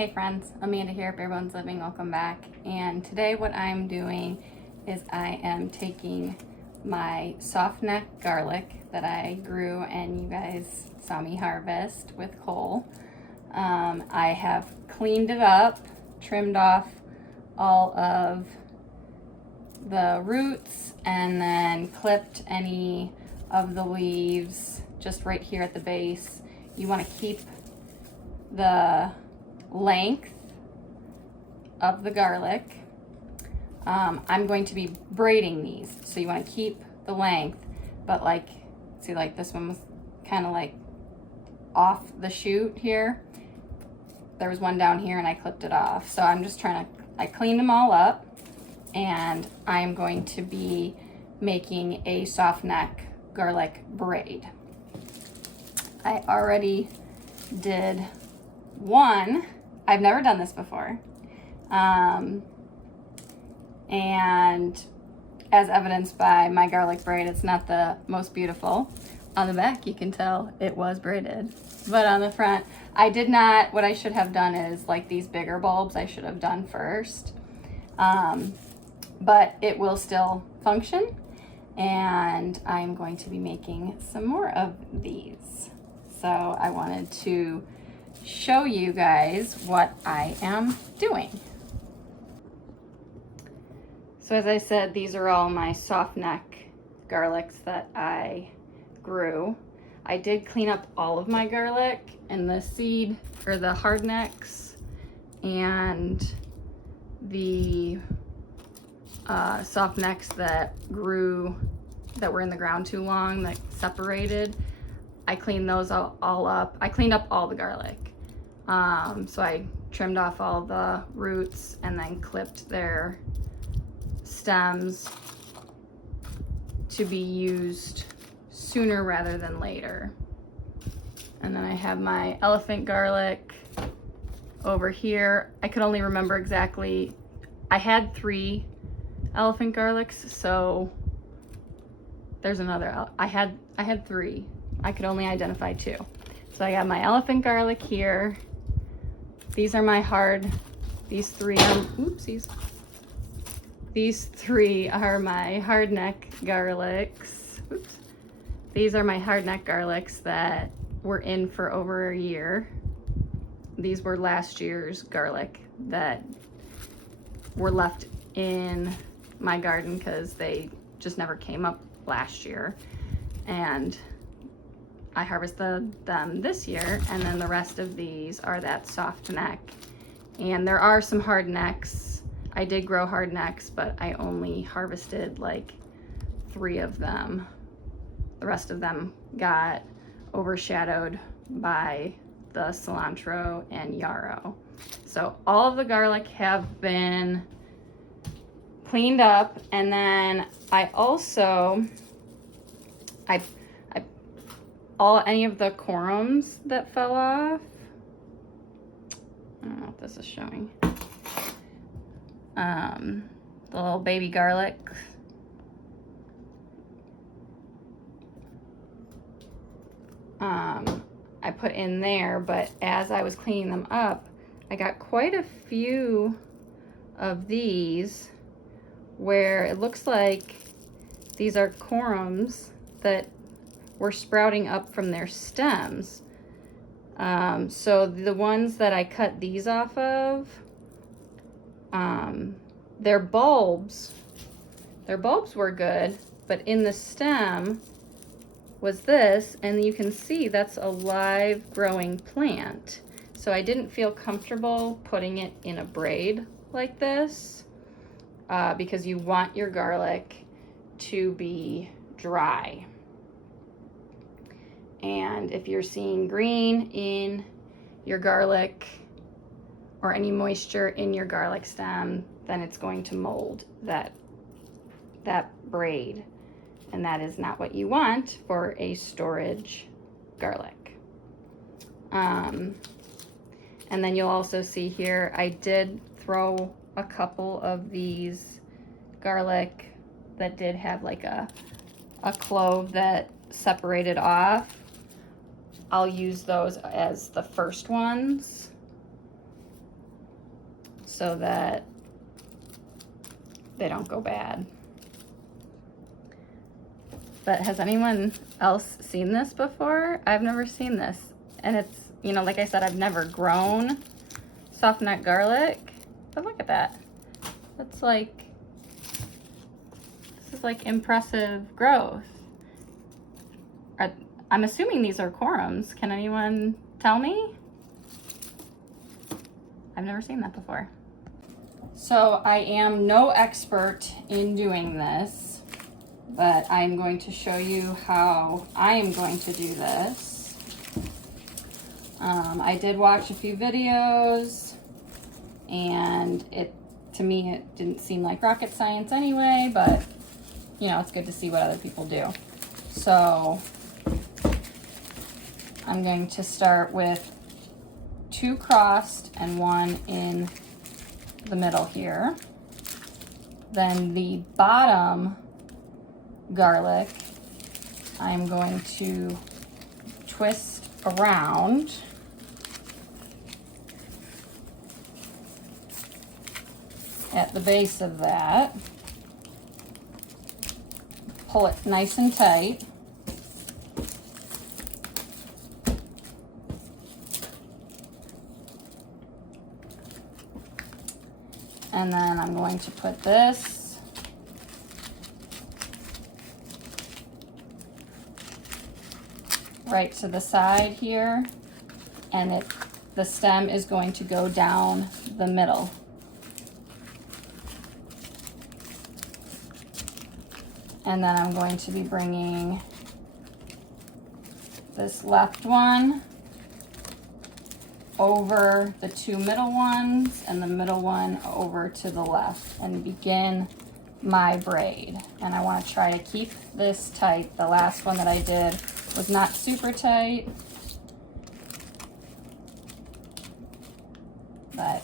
Hey friends, Amanda here, Bare Bones Living, welcome back. And today what I'm doing is I am taking my soft neck garlic that I grew and you guys saw me harvest with Cole. I have cleaned it up, trimmed off all of the roots, and then clipped any of the leaves just right here at the base. You want to keep the length of the garlic. I'm going to be braiding these, so you want to keep the length, but like, see, like this one was kind of like off the shoot here. There was one down here and I clipped it off. So I'm just I cleaned them all up, and I'm going to be making a soft neck garlic braid. I already did one. I've never done this before. And as evidenced by my garlic braid, it's not the most beautiful. On the back, you can tell it was braided. But on the front, I did not, what I should have done is like these bigger bulbs I should have done first. But it will still function. And I'm going to be making some more of these. So I wanted to show you guys what I am doing. So as I said, these are all my soft neck garlics that I grew. I did clean up all of my garlic, and the seed, or the hard necks, and the soft necks that grew, that were in the ground too long, that separated, I cleaned those all up. I cleaned up all the garlic. So I trimmed off all the roots and then clipped their stems to be used sooner rather than later. And then I have my elephant garlic over here. I could only remember exactly, I had 3 elephant garlics, so there's another, I had 3. I could only identify 2. So I got my elephant garlic here. These are my these 3 are, oopsies. These 3 are my hard neck garlics. Oops. These are my hard neck garlics that were in for over a year. These were last year's garlic that were left in my garden because they just never came up last year. And I harvested them this year, and then the rest of these are that soft neck. And there are some hard necks. I did grow hard necks, but I only harvested like 3 of them. The rest of them got overshadowed by the cilantro and yarrow. So all of the garlic have been cleaned up, and then I also, any of the corums that fell off, I don't know if this is showing, the little baby garlic, I put in there, but as I was cleaning them up, I got quite a few of these where it looks like these are corums that were sprouting up from their stems. So the ones that I cut these off of, their bulbs were good, but in the stem was this, and you can see that's a live growing plant. So I didn't feel comfortable putting it in a braid like this, because you want your garlic to be dry. And if you're seeing green in your garlic or any moisture in your garlic stem, then it's going to mold that braid. And that is not what you want for a storage garlic. And then you'll also see here, I did throw a couple of these garlic that did have like a clove that separated off. I'll use those as the first ones so that they don't go bad. But has anyone else seen this before? I've never seen this. And it's, you know, like I said, I've never grown soft neck garlic, but look at that. That's like, this is like impressive growth. I'm assuming these are corums. Can anyone tell me? I've never seen that before. So I am no expert in doing this, but I'm going to show you how I am going to do this. I did watch a few videos, and to me it didn't seem like rocket science anyway, but you know, it's good to see what other people do. So I'm going to start with 2 crossed and 1 in the middle here. Then the bottom garlic, I'm going to twist around at the base of that. Pull it nice and tight. And then I'm going to put this right to the side here, and the stem is going to go down the middle. And then I'm going to be bringing this left one over the 2 middle ones and the middle one over to the left and begin my braid. And I want to try to keep this tight. The last one that I did was not super tight, but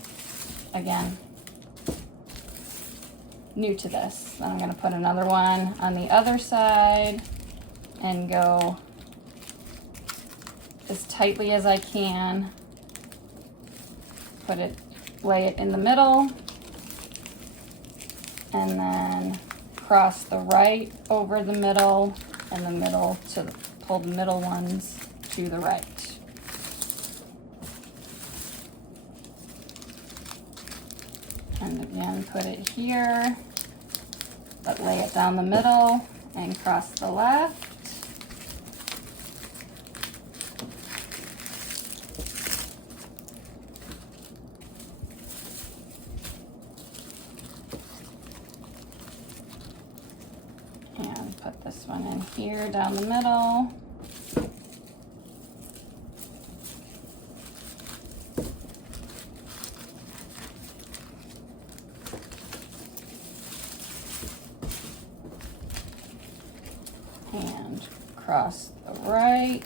again, new to this. Then I'm going to put another one on the other side and go as tightly as I can. Lay it in the middle, and then cross the right over the middle, and the middle to pull the middle ones to the right. And again, put it here, but lay it down the middle and cross the left. And put this one in here down the middle. And cross the right.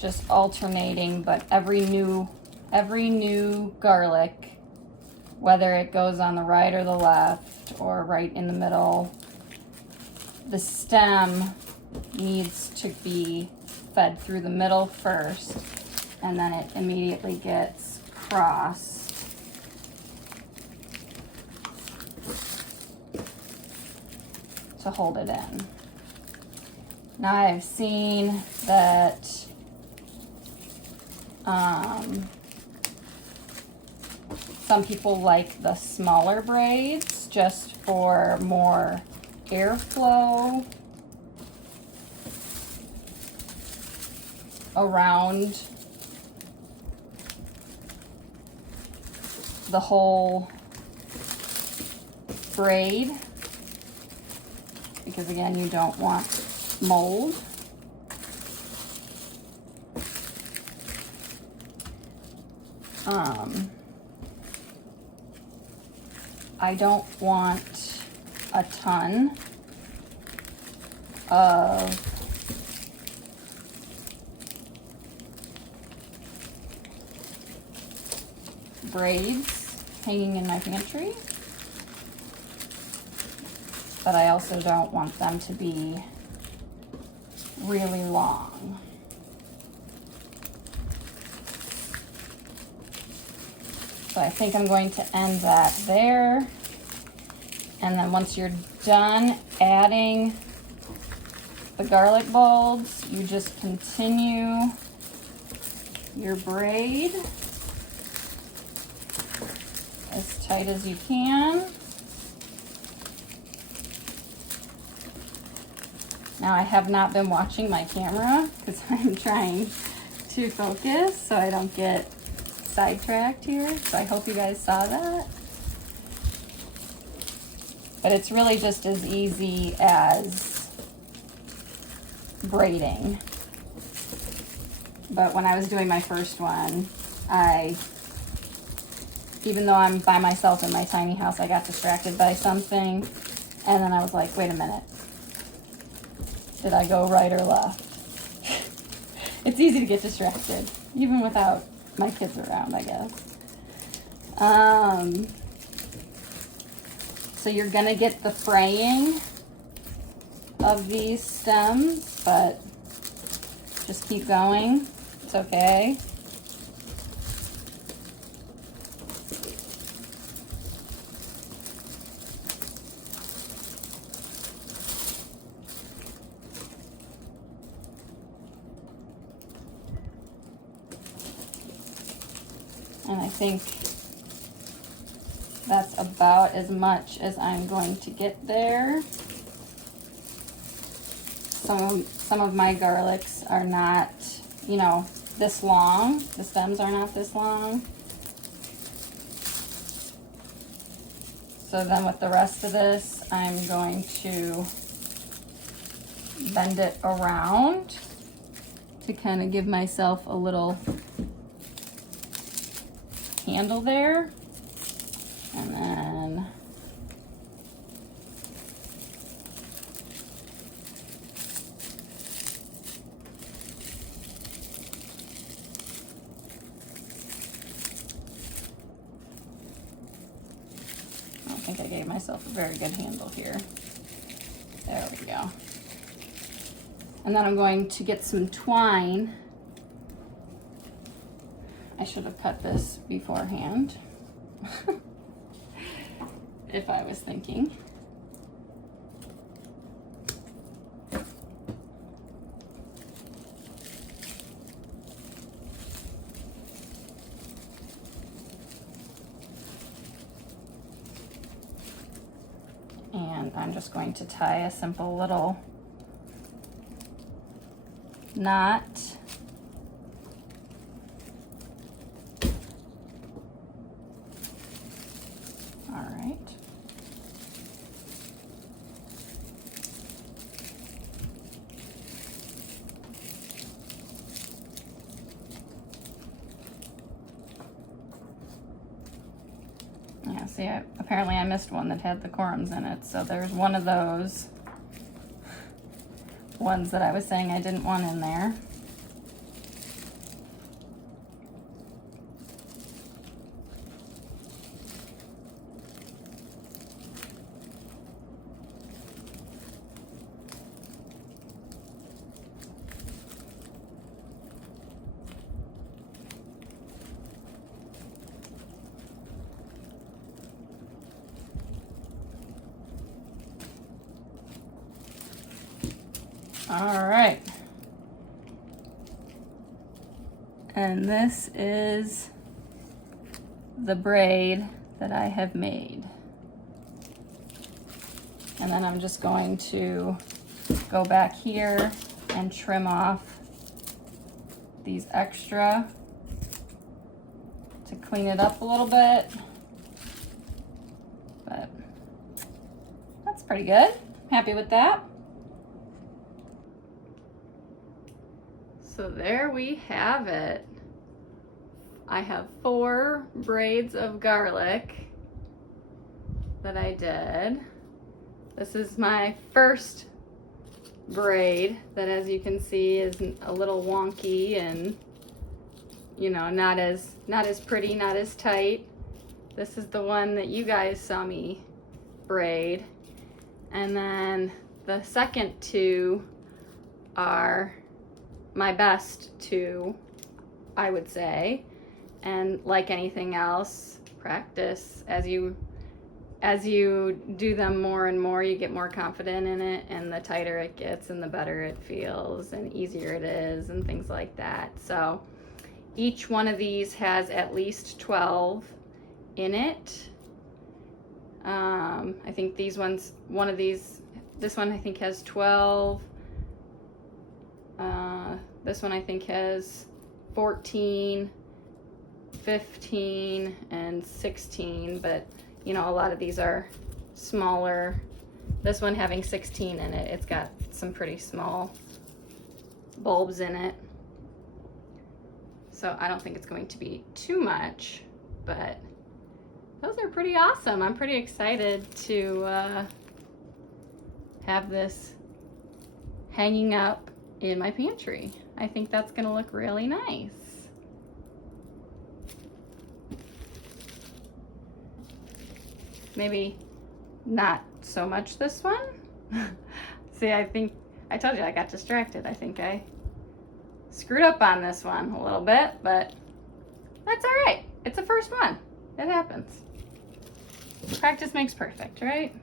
Just alternating, but every new garlic, whether it goes on the right or the left or right in the middle, the stem needs to be fed through the middle first, and then it immediately gets crossed. To hold it in. Now I've seen that some people like the smaller braids just for more airflow around the whole braid, because again, you don't want mold. I don't want a ton of braids hanging in my pantry. but I also don't want them to be really long. So I think I'm going to end that there. And then once you're done adding the garlic bulbs, you just continue your braid as tight as you can. Now I have not been watching my camera because I'm trying to focus so I don't get sidetracked here. So I hope you guys saw that. But it's really just as easy as braiding. But when I was doing my first one, even though I'm by myself in my tiny house, I got distracted by something. And then I was like, wait a minute. Did I go right or left? It's easy to get distracted, even without my kids around, I guess. So you're gonna get the fraying of these stems, but just keep going. It's okay. And I think that's about as much as I'm going to get there. Some of my garlics are not, you know, this long. The stems are not this long. So then with the rest of this, I'm going to bend it around to kind of give myself a little handle there. And then I don't think I gave myself a very good handle here. There we go. And then I'm going to get some twine. I should have cut this beforehand. If I was thinking. And I'm just going to tie a simple little knot. All right. Yeah, see, apparently I missed one that had the corums in it, so there's one of those ones that I was saying I didn't want in there. All right. And this is the braid that I have made. And then I'm just going to go back here and trim off these extra to clean it up a little bit. But that's pretty good. Happy with that. So there we have it. I have 4 braids of garlic that I did. This is my first braid that, as you can see, is a little wonky and, you know, not as pretty, not as tight. This is the one that you guys saw me braid. And then the second two are my best two, I would say. And like anything else, practice as you do them more and more, you get more confident in it, and the tighter it gets and the better it feels and easier it is and things like that. So each one of these has at least 12 in it. I think this one I think has 12. This one I think has 14, 15, and 16, but you know, a lot of these are smaller. This one having 16 in it, it's got some pretty small bulbs in it. So I don't think it's going to be too much, but those are pretty awesome. I'm pretty excited to have this hanging up in my pantry. I think that's gonna look really nice. Maybe not so much this one. See, I think I told you I got distracted. I think I screwed up on this one a little bit, but that's all right. It's the first one. It happens. Practice makes perfect, right?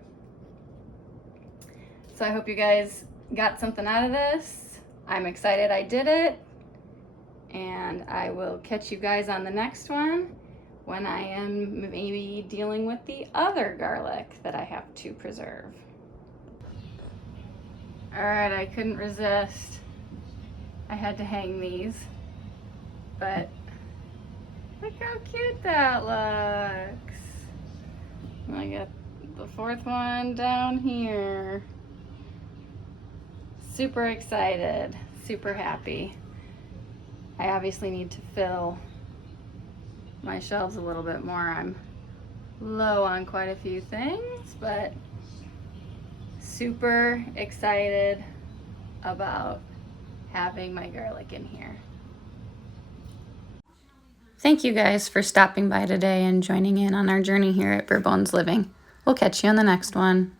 So I hope you guys got something out of this. I'm excited I did it, and I will catch you guys on the next one when I am maybe dealing with the other garlic that I have to preserve. All right, I couldn't resist. I had to hang these, but look how cute that looks. I got the fourth one down here. Super excited, super happy. I obviously need to fill my shelves a little bit more. I'm low on quite a few things, but super excited about having my garlic in here. Thank you guys for stopping by today and joining in on our journey here at Bare Bones Living. We'll catch you on the next one.